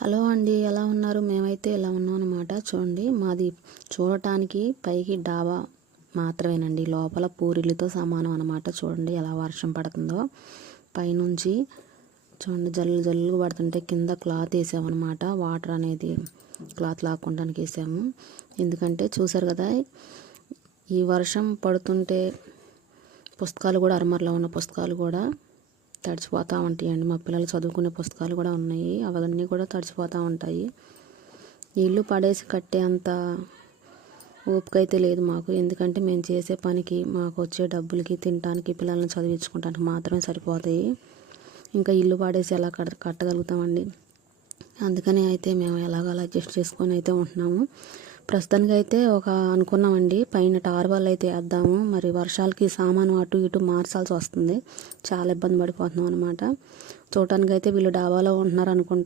Hello అండి, ఎలా ఉన్నారు? మేమైతే ఇలా ఉన్నాం అనమాట. చూడండి, మాది చూడటానికి పైకి డాబా మాత్రమేనండి, లోపల పూరిలతో సమానం అనమాట. చూడండి ఎలా వర్షం పడుతుందో పైనుంచి. చూడండి, జల్లు జల్లు పడుతుంటే కింద క్లాత్ వేసామన్నమాట. వాటర్ అనేది క్లాత్ లాక్కోవడానికి వేసాము. ఎందుకంటే చూసారు కదా, ఈ వర్షం పడుతుంటే పుస్తకాలు కూడా, అరమరలో ఉన్న పుస్తకాలు కూడా తడిచిపోతూ ఉంటాయండి. మా పిల్లలు చదువుకునే పుస్తకాలు కూడా ఉన్నాయి, అవన్నీ కూడా తడిచిపోతూ ఉంటాయి. ఇల్లు పడేసి కట్టే అంత ఓపిక అయితే లేదు మాకు. ఎందుకంటే మేము చేసే పనికి, మాకు వచ్చే డబ్బులకి, తినడానికి, పిల్లల్ని చదివించుకోవడానికి మాత్రమే సరిపోతాయి. ఇంకా ఇల్లు పడేసి ఎలా కట్టగలుగుతామండి? అందుకని అయితే మేము ఎలాగోలా అడ్జస్ట్ చేసుకొని అయితే ఉంటున్నాము. ప్రస్తుతానికి అయితే అనుకున్నామండి, పైన టార్బాల్ అయితే వేద్దాము. మరి వర్షాలకి సామాను అటు ఇటు మార్చాల్సి వస్తుంది, చాలా ఇబ్బంది పడిపోతున్నాం అనమాట. చూడటానికి అయితే వీళ్ళు డాబాలో ఉంటున్నారు అనుకుంటా.